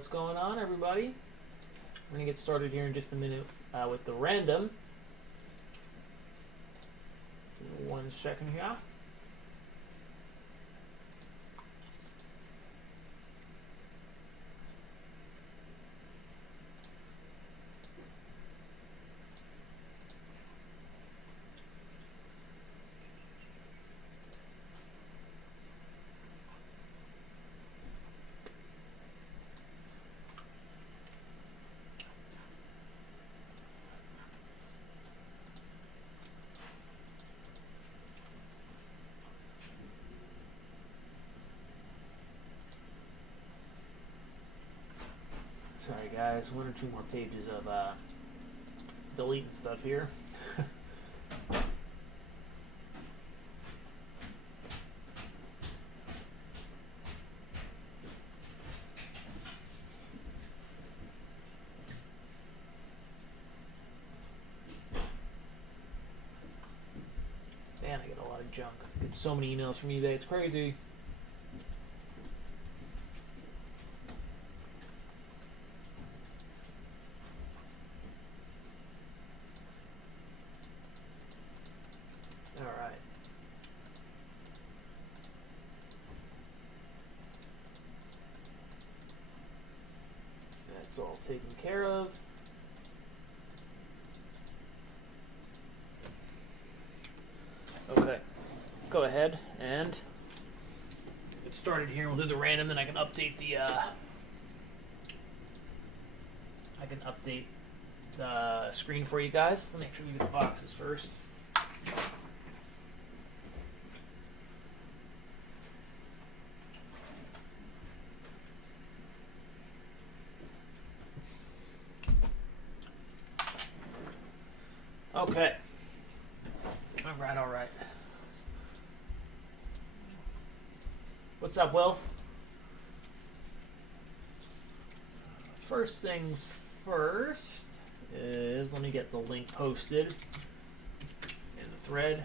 What's going on, everybody? We're going to get started here in just a minute with the random. 1 second here. Sorry guys, 1 or 2 more pages of deleting stuff here. Man, I get a lot of junk. I get so many emails from eBay, it's crazy. That's all taken care of. Okay, let's go ahead and get started here. We'll do the random, then I can update the screen for you guys. Let me make sure you get the boxes first. Okay. All right. What's up, Will? First things first is, let me get the link posted in the thread.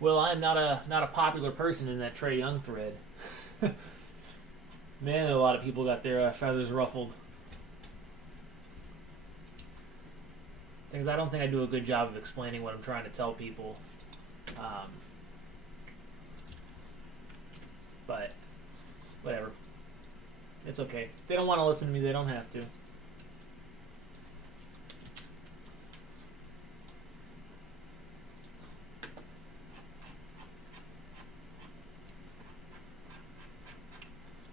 Well, I'm not a popular person in that Trae Young thread. Man, a lot of people got their feathers ruffled. Things I don't think I do a good job of explaining what I'm trying to tell people. But whatever. It's okay. If they don't want to listen to me, they don't have to.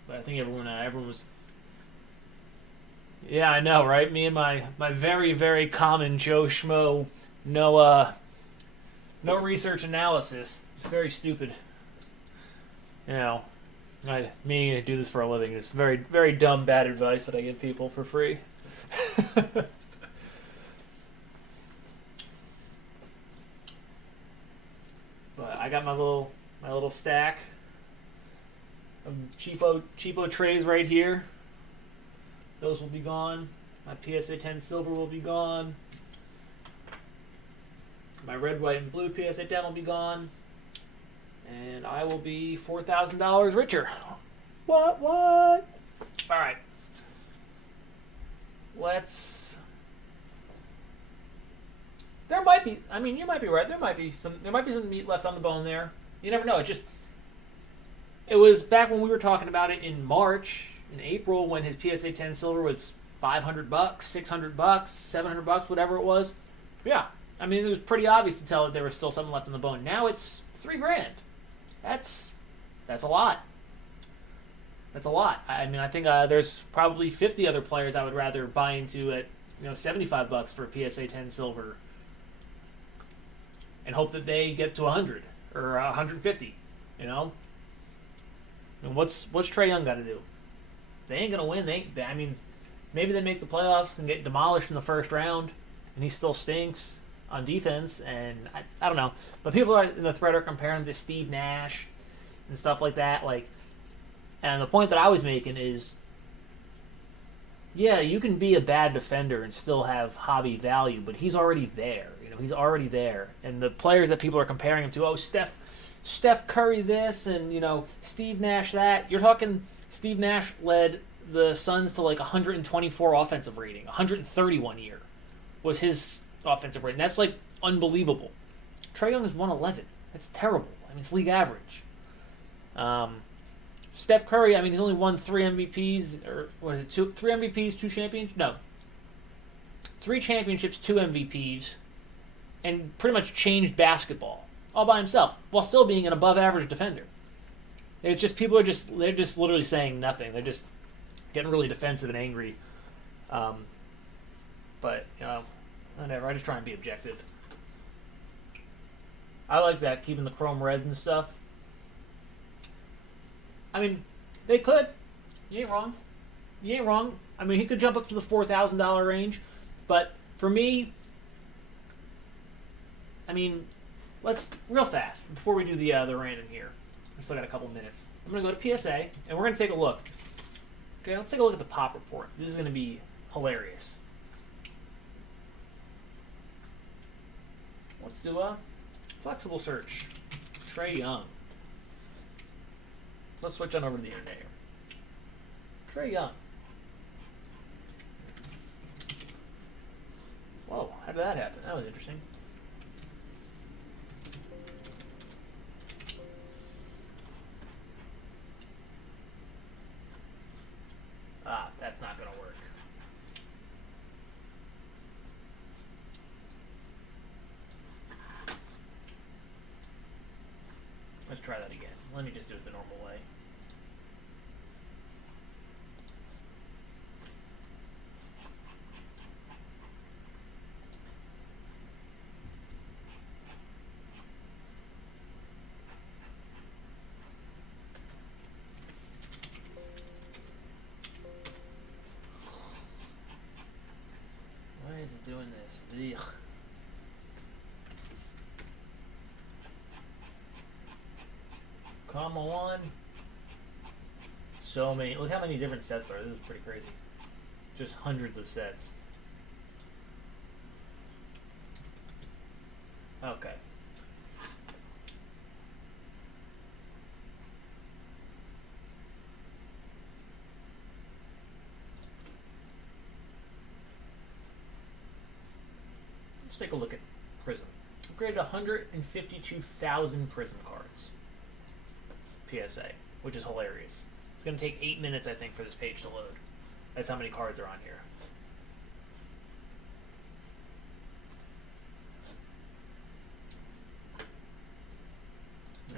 But I think everyone was. Yeah, I know, right? Me and my very, very common Joe Schmo, no research analysis. It's very stupid. You know, me to do this for a living. It's very, very dumb, bad advice that I give people for free. But I got my little stack of cheapo trays right here. Those will be gone. My PSA 10 silver will be gone. My red, white, and blue PSA 10 will be gone. And I will be $4,000 richer. What? All right. There might be. I mean, you might be right. There might be some meat left on the bone there. You never know. It was back when we were talking about it in March, in April, when his PSA 10 silver was $500, $600, $700, whatever it was. Yeah, I mean, it was pretty obvious to tell that there was still something left on the bone. Now it's $3,000. That's a lot. That's a lot. I mean, I think there's probably 50 other players I would rather buy into at $75 for PSA 10 silver, and hope that they get to 100 or 150. And what's Trae Young got to do? They ain't gonna win. I mean, maybe they make the playoffs and get demolished in the first round, and he still stinks on defense. And I don't know. But people in the thread are comparing him to Steve Nash and stuff like that. And the point that I was making is, yeah, you can be a bad defender and still have hobby value, but he's already there. He's already there. And the players that people are comparing him to, Steph Curry this, and Steve Nash that. You're talking Steve Nash led the Suns to like 124 offensive rating, 131 year was his offensive rating. That's like unbelievable. Trae Young is 111. That's terrible. I mean, it's league average. Steph Curry, I mean, he's only won 3 MVPs, or what is it, 3 MVPs, 2 championships? No. 3 championships, 2 MVPs, and pretty much changed basketball all by himself, while still being an above-average defender. It's just, they're just literally saying nothing. They're just getting really defensive and angry. But, whatever, I just try and be objective. I like that, keeping the chrome red and stuff. I mean, they could. You ain't wrong. You ain't wrong. I mean, he could jump up to the $4,000 range. But for me, I mean, let's, real fast, before we do the random here. We still got a couple minutes. I'm going to go to PSA, and we're going to take a look. Okay, let's take a look at the pop report. This is going to be hilarious. Let's do a flexible search. Trae Young. Let's switch on over to the internet here. Trae Young. Whoa, how did that happen? That was interesting. Ah, that's not going to work. Let's try that again. Let me just do it the normal way. Why is it doing this? Ugh. Come on. So many. Look how many different sets there are. This is pretty crazy. Just hundreds of sets. Okay. Let's take a look at Prizm. Upgraded 152,000 Prizm cards. PSA, which is hilarious. It's going to take 8 minutes, I think, for this page to load. That's how many cards are on here.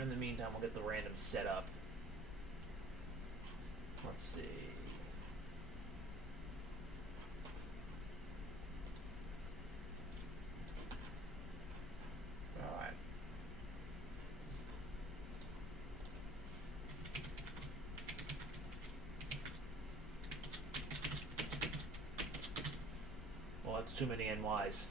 In the meantime, we'll get the random set up. Let's see. All right. Well, that's too many NYs.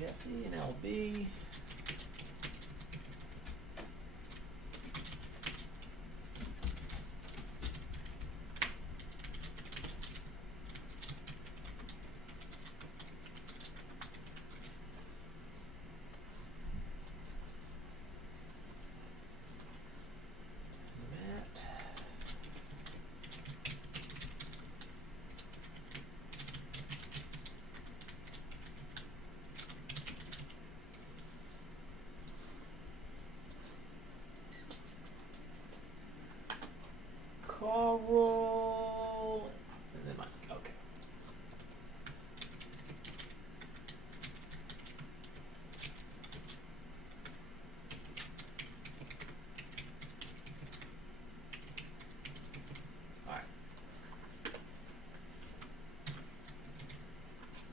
Jesse and LB. Carl, and then Mike. Okay. All right.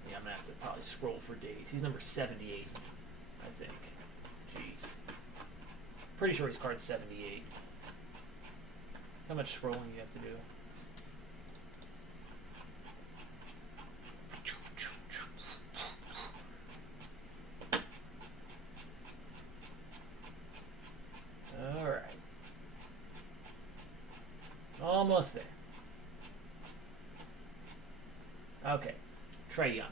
Yeah, I'm gonna have to probably scroll for days. He's number 78, I think. Jeez. Pretty sure his card's 78. How much scrolling you have to do? Almost there. Okay. Trae Young.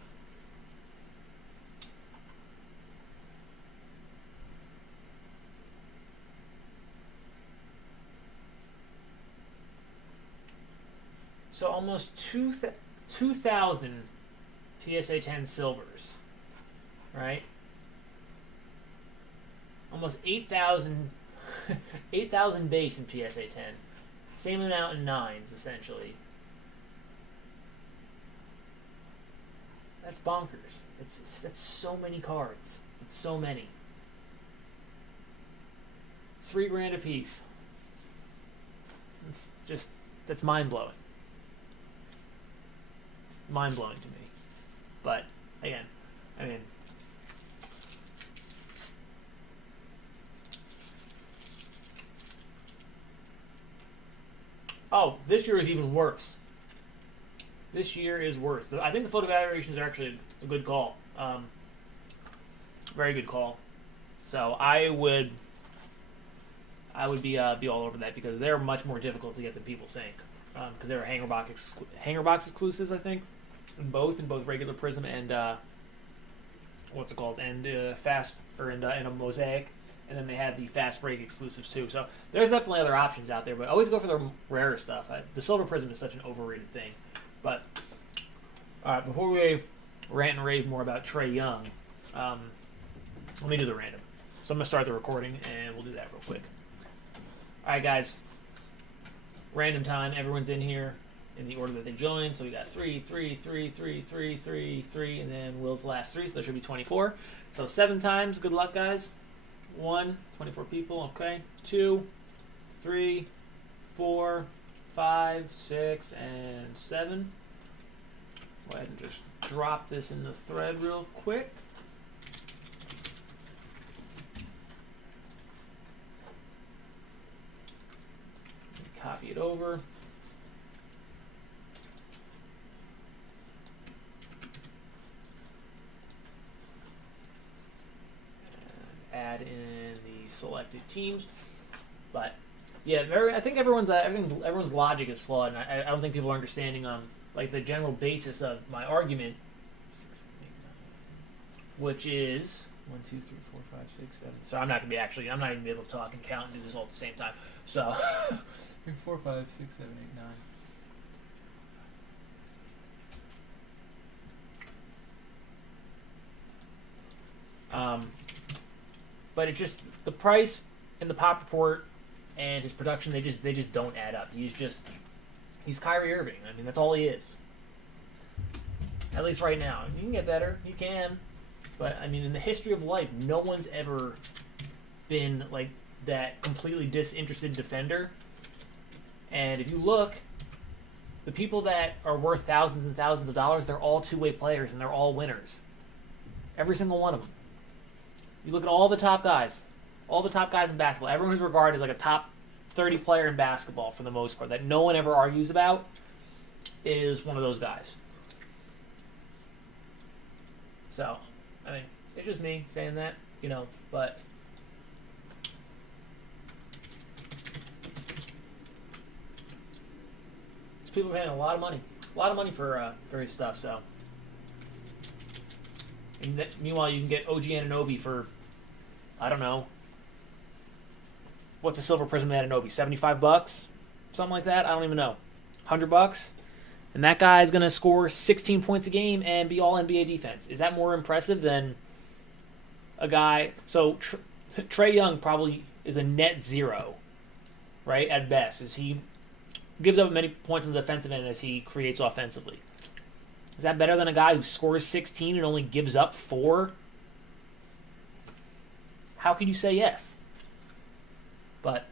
So almost 2,000 PSA 10 silvers, right? Almost 8,000 8,000 base in PSA 10. Same amount in 9s, essentially. That's bonkers. That's so many cards. It's so many. $3,000 a piece. It's just, that's mind-blowing. It's mind-blowing to me. But, again, I mean... Oh, this year is even worse. This year is worse. I think the photo evaluations are actually a good call. Very good call. So I would be all over that because they're much more difficult to get than people think. Because they're hanger box exclusives, I think, in both regular Prizm and what's it called, and fast or in a mosaic. And then they had the fast break exclusives too. So there's definitely other options out there, but always go for the rarer stuff. The Silver Prizm is such an overrated thing. But all right, before we rant and rave more about Trae Young, let me do the random. So I'm gonna start the recording, and we'll do that real quick. All right, guys. Random time. Everyone's in here in the order that they joined. So we got 3, 3, 3, 3, 3, 3, 3, and then Will's last 3. So there should be 24. So 7 times. Good luck, guys. 1, 24 people, okay. 2, 3, 4, 5, 6, and 7. Go ahead and just drop this in the thread real quick. Copy it over. Add in the selected teams, but yeah, I think everyone's logic is flawed, and I don't think people are understanding like the general basis of my argument, 6, 7, 8, 9, which is 1, 2, 3, 4, 5, 6, 7. So I'm not even gonna be able to talk and count and do this all at the same time. So 3, 4, 5, 6, 7, 8, 9. But it's just the price and the pop report and his production, they just don't add up. He's Kyrie Irving. I mean, that's all he is. At least right now. You can get better. You can. But I mean, in the history of life, no one's ever been like that completely disinterested defender. And if you look, the people that are worth thousands and thousands of dollars, they're all two-way players and they're all winners. Every single one of them. You look at all the top guys in basketball. Everyone who's regarded as like a top 30 player in basketball for the most part that no one ever argues about is one of those guys. So, I mean, it's just me saying that, but people are paying a lot of money for his stuff. So, and meanwhile, you can get OG Anunoby for, I don't know, what's a Silver Prizm Anunoby? $75, something like that. I don't even know. $100, and that guy's gonna score 16 points a game and be all NBA defense. Is that more impressive than a guy? So Trae Young probably is a net 0, right, at best, as he gives up as many points on the defensive end as he creates offensively. Is that better than a guy who scores 16 and only gives up 4? How can you say yes? But,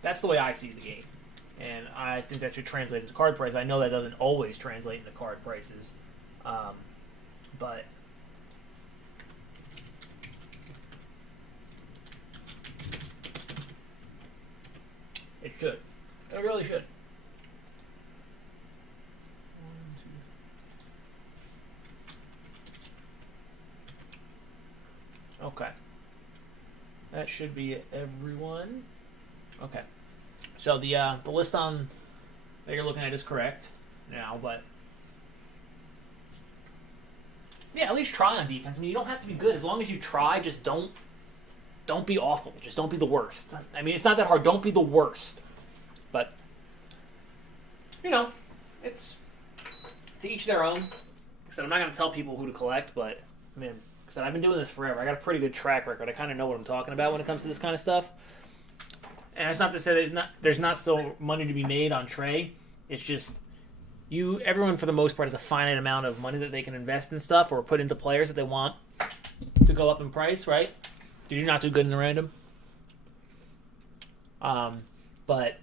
that's the way I see the game. And I think that should translate into card price. I know that doesn't always translate into card prices. But it should. It really should. 1, 2, 3. Okay. That should be everyone. Okay. So the list on that you're looking at is correct now, but yeah, at least try on defense. I mean, you don't have to be good as long as you try. Just don't be awful. Just don't be the worst. I mean, it's not that hard. Don't be the worst. But you know, it's to each their own. Like I said, I'm not going to tell people who to collect, but I mean, like I said, I've been doing this forever. I got a pretty good track record. I kind of know what I'm talking about when it comes to this kind of stuff. And it's not to say that there's not still money to be made on Trey. It's just everyone for the most part has a finite amount of money that they can invest in stuff or put into players that they want to go up in price, right? Did you not do good in the random? But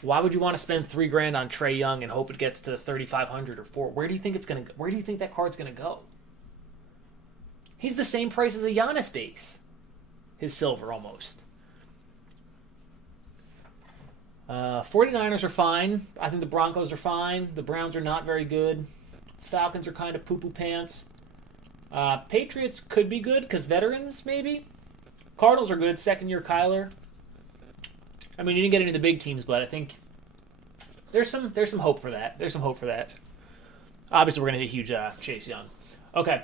why would you want to spend $3,000 on Trey Young and hope it gets to 3,500 or 4? Where do you think it's gonna? Where do you think that card's gonna go? He's the same price as a Giannis base, his silver almost. 49ers are fine. I think the Broncos are fine. The Browns are not very good. Falcons are kind of poo-poo pants. Patriots could be good because veterans, maybe. Cardinals are good. Second-year Kyler. I mean, you didn't get any of the big teams, but I think there's some hope for that. There's some hope for that. Obviously, we're going to hit huge Chase Young. Okay.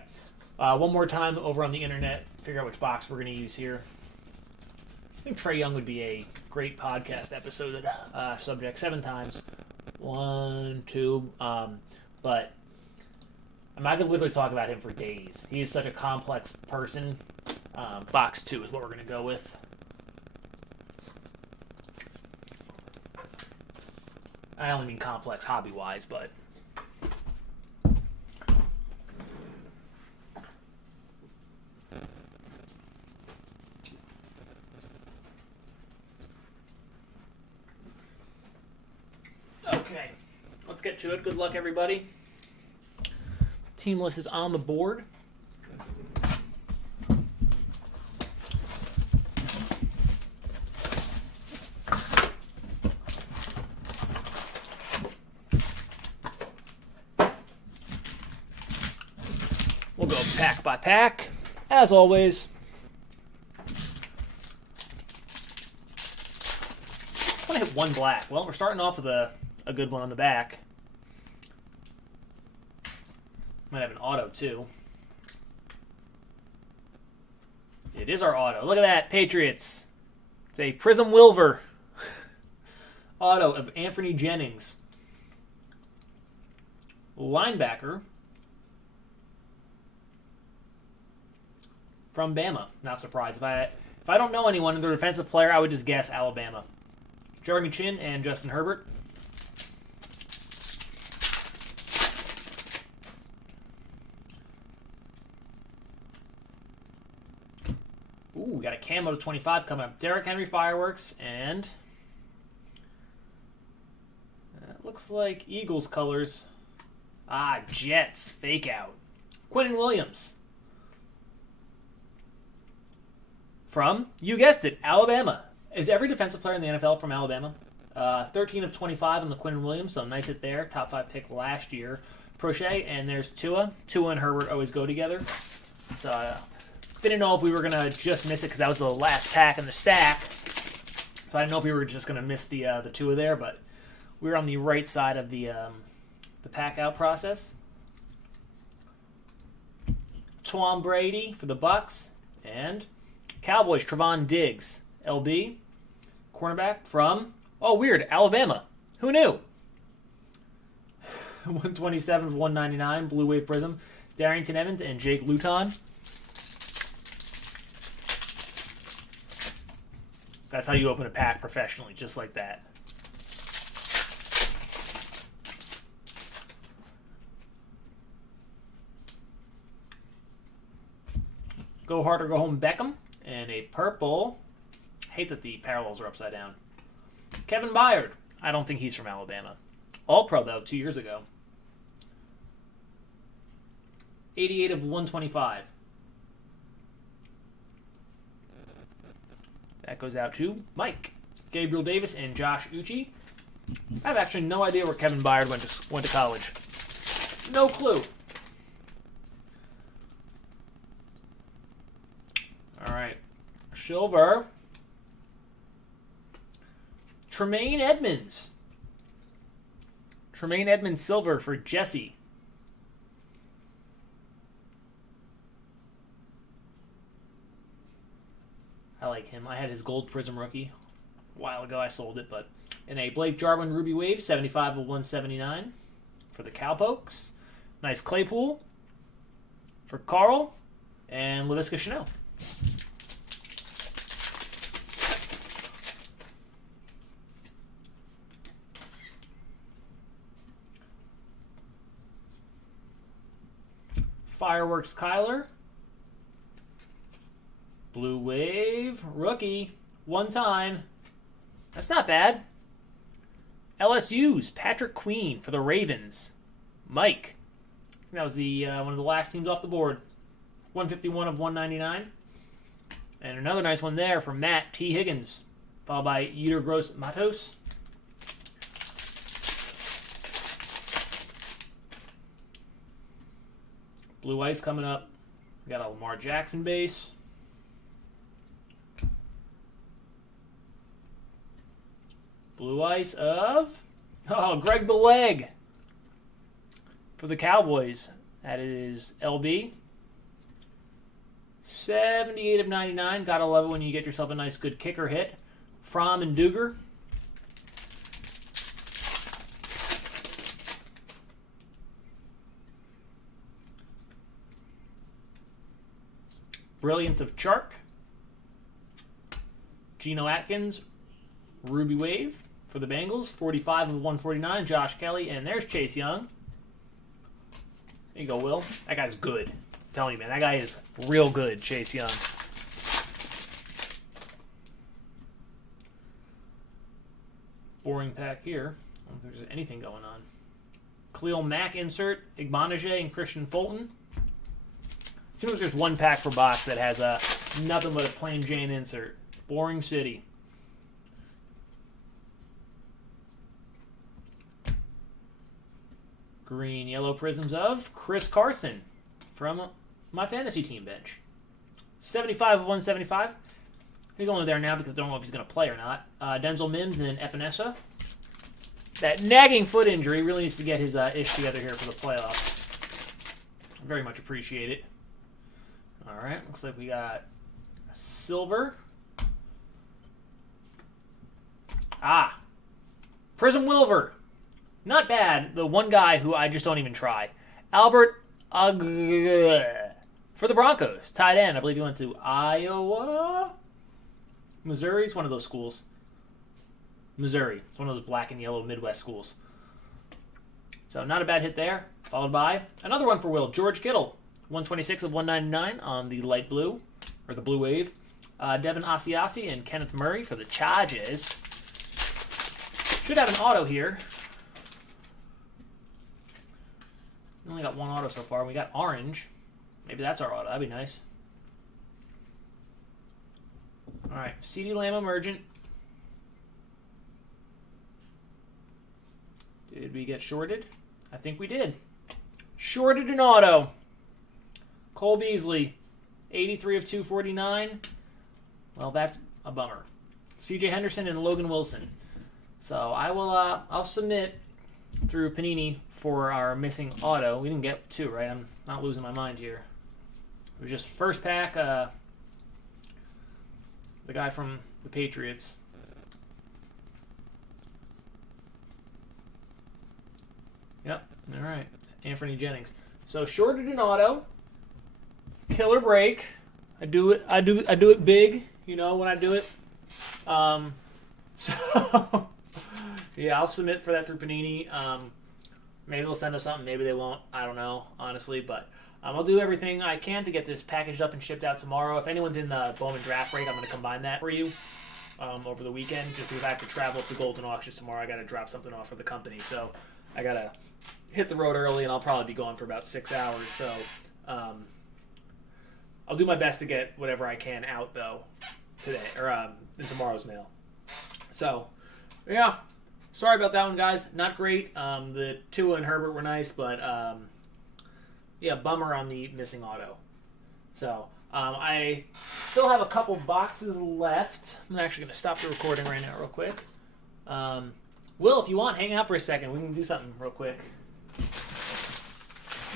One more time over on the internet. Figure out which box we're going to use here. I think Trey Young would be a great podcast episode subject. 7 times. 1, 2. But I could literally talk about him for days. He is such a complex person. Box 2 is what we're going to go with. I only mean complex hobby-wise, but... Okay, let's get to it. Good luck, everybody. Team list is on the board. We'll go pack by pack, as always. I want to hit one black. Well, we're starting off with a good one on the back. Might have an auto, too. It is our auto. Look at that, Patriots. It's a Prizm Wilver auto of Anthony Jennings. Linebacker from Bama. Not surprised. If I don't know anyone in the defensive player, I would just guess Alabama. Jeremy Chin and Justin Herbert. Ooh, we got a camo to 25 coming up. Derrick Henry fireworks, and it looks like Eagles colors. Jets fake out. Quinnen Williams. From, you guessed it, Alabama. Is every defensive player in the NFL from Alabama? 13 of 25 on the Quinnen Williams, so nice hit there. Top 5 pick last year. Prochet, and there's Tua. Tua and Herbert always go together. So, didn't know if we were going to just miss it because that was the last pack in the stack. So I didn't know if we were just going to miss the Tua there, but we were on the right side of the pack out process. Tom Brady for the Bucks, and Cowboys, Trevon Diggs, LB, cornerback from, weird, Alabama. Who knew? 127 of 199, Blue Wave Prizm, Darrington Evans, and Jake Luton. That's how you open a pack professionally, just like that. Go hard or go home, Beckham. And a purple. I hate that the parallels are upside down. Kevin Byard. I don't think he's from Alabama. All-Pro, though, 2 years ago. 88 of 125. That goes out to Mike. Gabriel Davis and Josh Uchi. I have actually no idea where Kevin Byard went to college. No clue. All right. Silver. Tremaine Edmonds. Tremaine Edmonds silver for Jesse. I like him. I had his gold Prizm rookie a while ago. I sold it, but in a Blake Jarwin Ruby Wave, 75 of 179 for the Cowpokes. Nice Claypool for Carl and LaVisca Chanel. Fireworks Kyler. Blue Wave rookie. One time. That's not bad. LSU's Patrick Queen for the Ravens. Mike. That was the one of the last teams off the board. 151 of 199. And another nice one there from Matt T. Higgins. Followed by Yeter Gross Matos. Blue Ice coming up. We got a Lamar Jackson base. Blue Ice of Greg the Leg for the Cowboys. That is LB. 78 of 99. Gotta love it when you get yourself a nice good kicker hit. Fromm and Duger. Brilliance of Chark. Geno Atkins, Ruby Wave for the Bengals. 45 of 149. Josh Kelly. And there's Chase Young. There you go, Will. That guy's good. I'm telling you, man. That guy is real good, Chase Young. Boring pack here. I don't think there's anything going on. Khalil Mack insert. Igbonaje and Christian Fulton. Seems like there's one pack per box that has nothing but a plain Jane insert. Boring City. Green, yellow Prisms of Chris Carson from my fantasy team bench. 75 of 175. He's only there now because I don't know if he's going to play or not. Denzel Mims and Epinesa. That nagging foot injury really needs to get his ish together here for the playoffs. Very much appreciate it. All right, looks like we got silver. Prizm Wilver. Not bad. The one guy who I just don't even try. Albert for the Broncos. Tight end. I believe he went to Iowa? Missouri. It's one of those schools. Missouri. It's one of those black and yellow Midwest schools. So not a bad hit there. Followed by another one for Will. George Kittle. 126 of 199 on the light blue, or the blue wave. Devin Asiasi and Kenneth Murray for the Chargers. Should have an auto here. We only got one auto so far. We got orange. Maybe that's our auto. That'd be nice. All right, CeeDee Lamb Emergent. Did we get shorted? I think we did. Shorted an auto. Cole Beasley, 83 of 249. Well, that's a bummer. C.J. Henderson and Logan Wilson. So I'll submit through Panini for our missing auto. We didn't get two, right? I'm not losing my mind here. It was just first pack. The guy from the Patriots. Yep. All right. Anthony Jennings. So shorted an auto. Killer break. I do it big, you know, when I do it. So yeah, I'll submit for that through Panini. Maybe they'll send us something, maybe they won't. I don't know, honestly, but I'll do everything I can to get this packaged up and shipped out tomorrow. If anyone's in the Bowman draft break, I'm going to combine that for you over the weekend, just because I have to travel up to Golden Auctions tomorrow. I got to drop something off for the company, so I got to hit the road early, and I'll probably be gone for about 6 hours. So I'll do my best to get whatever I can out, though, today, or in tomorrow's mail. So, yeah, sorry about that one, guys. Not great. The Tua and Herbert were nice, but yeah, bummer on the missing auto. So I Still have a couple boxes left. I'm actually going to stop the recording right now real quick. Will, if you want, hang out for a second. We can do something real quick.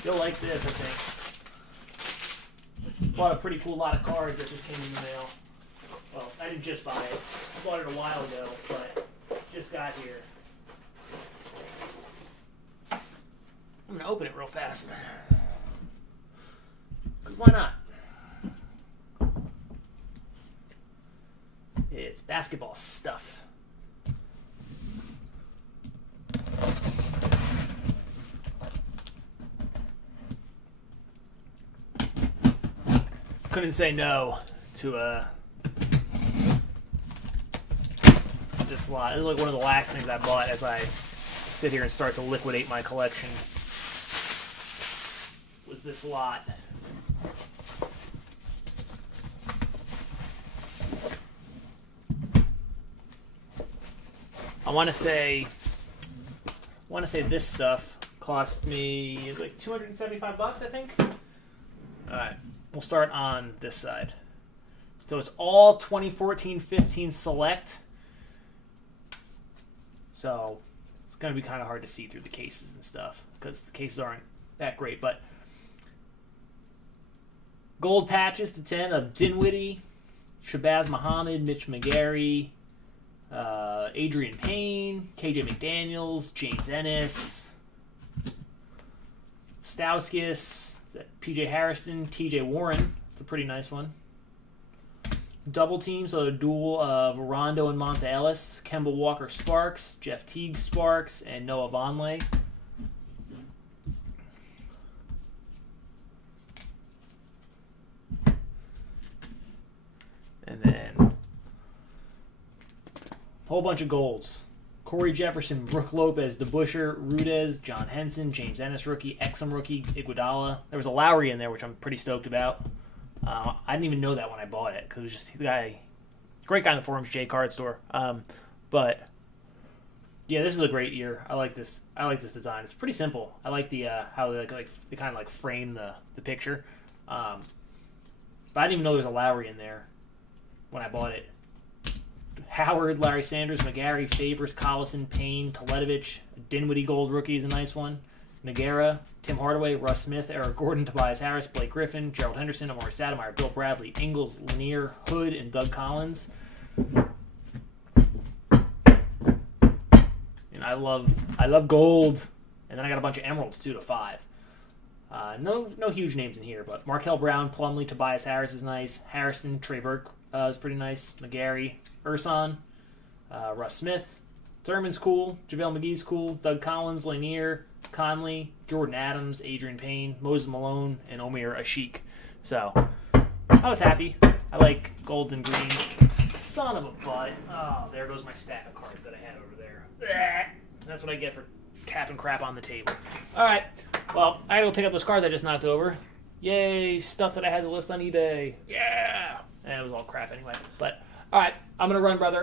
You'll like this, I think. Bought a pretty cool lot of cards that just came in the mail. Well, I didn't just buy it. I bought it a while ago, but just got here. I'm going to open it real fast. Because why not? It's basketball stuff. Couldn't say no to this lot. This is like one of the last things I bought as I sit here and start to liquidate my collection. Was this lot. I want to say this stuff cost me like $275, I think. All right, we'll start on this side. So it's all 2014-15 select. So it's going to be kind of hard to see through the cases and stuff because the cases aren't that great. But gold patches to 10 of Dinwiddie, Shabazz Muhammad, Mitch McGarry, Adrian Payne, KJ McDaniels, James Ennis, Stauskas, PJ Harrison, TJ Warren. It's a pretty nice one. Double team, so a duel of Rondo and Monta Ellis, Kemba Walker Sparks, Jeff Teague Sparks, and Noah Vonleh. And then a whole bunch of golds. Corey Jefferson, Brooke Lopez, DeBuscher, Rudez, John Henson, James Ennis rookie, Exum rookie, Iguodala. There was a Lowry in there, which I'm pretty stoked about. I didn't even know that when I bought it because it was just the guy, great guy in the forums, J Card Store. But yeah, this is a great year. I like this. I like this design. It's pretty simple. I like the how they they kind of like frame the picture. But I didn't even know there was a Lowry in there when I bought it. Howard, Larry Sanders, McGarry, Favors, Collison, Payne, Toledovich, Dinwiddie Gold rookie is a nice one. Nagara, Tim Hardaway, Russ Smith, Eric Gordon, Tobias Harris, Blake Griffin, Gerald Henderson, Amari Stoudemire, Bill Bradley, Ingles, Lanier, Hood, and Doug Collins. And I love gold. And then I got a bunch of emeralds too to 5. No huge names in here, but Markel Brown, Plumlee, Tobias Harris is nice. Harrison, Trey Burke is pretty nice. McGarry, Urson, Russ Smith, Thurman's cool. JaVale McGee's cool. Doug Collins, Lanier, Conley, Jordan Adams, Adrian Payne, Moses Malone, and Omer Ashik. So I was happy. I like golds and greens. Son of a butt. Oh, there goes my stack of cards that I had over there. That's what I get for tapping crap on the table. All right. Well, I gotta go pick up those cards I just knocked over. Yay, stuff that I had to list on eBay. Yeah. And it was all crap anyway. But all right, I'm gonna run, brother.